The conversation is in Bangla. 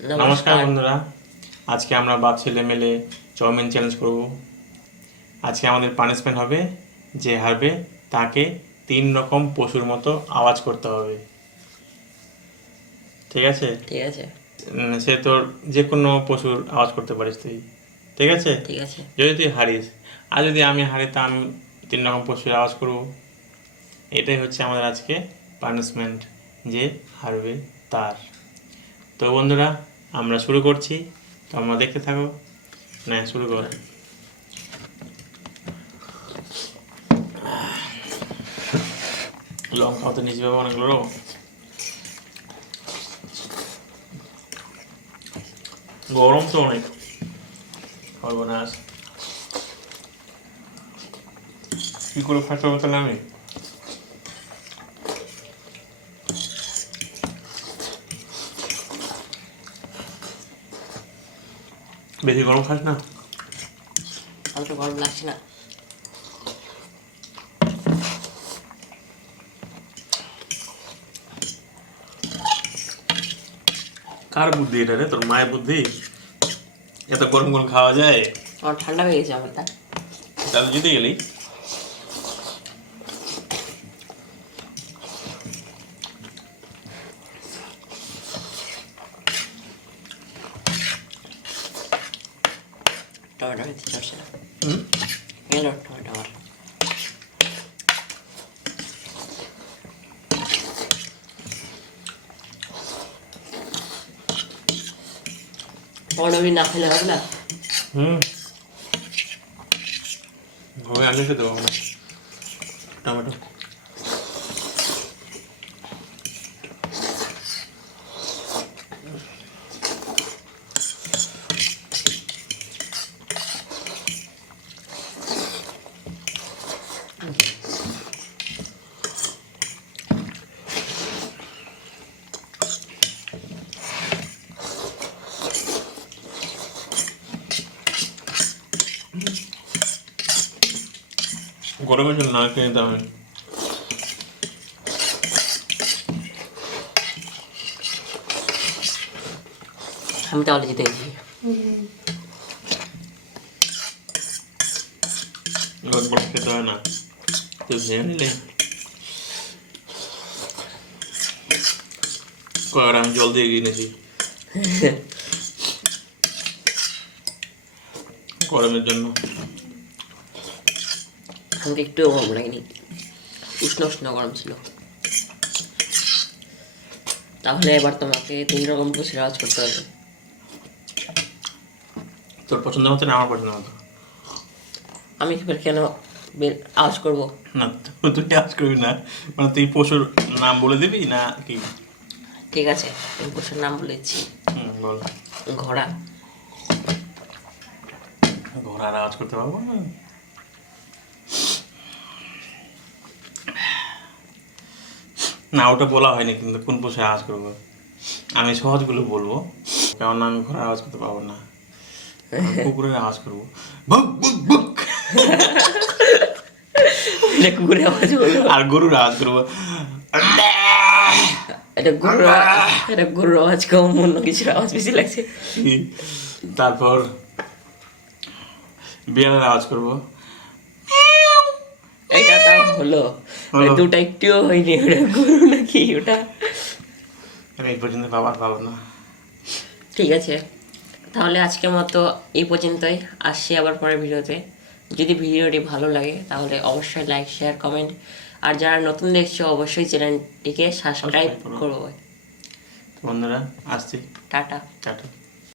নমস্কার বন্ধুরা, আজকে আমরা বাপ ছেলে মিলে চাউমিন চ্যালেঞ্জ করব। আজকে আমাদের পানিশমেন্ট হবে, যে হারবে তাকে 3 রকম পশুর মতো আওয়াজ করতে হবে। ঠিক আছে? ঠিক আছে। সে তোর যে কোনো পশুর আওয়াজ করতে পারিস তুই, ঠিক আছে? ঠিক আছে। যদি তুই হারিস, আর যদি আমি হারি তা আমি 3 রকম পশুর আওয়াজ করব। এটাই হচ্ছে আমাদের আজকে পানিশমেন্ট, যে হারবে তার। তো বন্ধুরা, আমরা শুরু করছি, তোমরা দেখতে থাকো। না, শুরু কর। লঙ্কাও তো নিচে পাবো অনেকগুলো। গরম তো অনেক, সর্বনাশ। কি করে ফাটাবো তাহলে আমি? বেশি গরম খাস না? আমার তো গরম লাগছে না। কার বুদ্ধি এটা রে? তোর মায়ের বুদ্ধি? এত গরম গরম খাওয়া যায়? আমার ঠান্ডা হয়ে গেছে আমারটা। তাহলে জিতে গেলি। টমেটো খেতে চলছে না। গেল টমেটো আমার। টমেটো না খেলে হবে না। হবে, আমি খেতে পাবো না টমেটো। গরমের জন্য না খেয়ে নিতে হবে। আমি তাহলে জিতে গেছি। গরম খেতে হয় না, তুই খেয়ে নিলে। কয়েকটা আমি জল দিয়ে কিনেছি গরমের জন্য। আমাকে একটু গরম লাগেনি, উষ্ণ উষ্ণ গরম ছিল। তাহলে এবার তোমাকে 3 রকম পশুর আওয়াজ করতে হবে। তোর পছন্দ মতো না আমার পছন্দ মতো? আমি এবার কেন আওয়াজ করবো? না, তুই আওয়াজ করবি না, মানে তুই পশুর নাম বলে দিবি না কি? ঠিক আছে, আমি পশুর নাম বলেছি। বল। ঘোড়া। ঘোড়ার আওয়াজ করতে পারবো না? না, ওটা বলা হয়নি, কিন্তু কোন পশু আওয়াজ করবো আমি সহজগুলো বলবো, কেননা আমি ঘোড়ার আওয়াজ করতে পারবো না। আমি কুকুরের আওয়াজ করবো, বুক বুক বুক। এটা কুকুরের আওয়াজ বলবো। আর গরুর আওয়াজ করবো, এটা গরুর আওয়াজ কম, অন্য কিছুর আওয়াজ বেশি লাগছে। তারপর বিড়ালের আওয়াজ করবো। এটা তাও হলো, দুটা একটুও হয়নি। ওটা গরু নাকি ওটা? এই পর্যন্ত পাবো না। ঠিক আছে, তাহলে আজকের মতো এই পর্যন্তই। আসছি আবার পরের ভিডিওতে। যদি ভিডিওটি ভালো লাগে তাহলে অবশ্যই লাইক, শেয়ার, কমেন্ট, আর যারা নতুন দেখছো অবশ্যই চ্যানেলটিকে সাবস্ক্রাইব করো। বন্ধুরা, আসছি। টাটা। টাটা।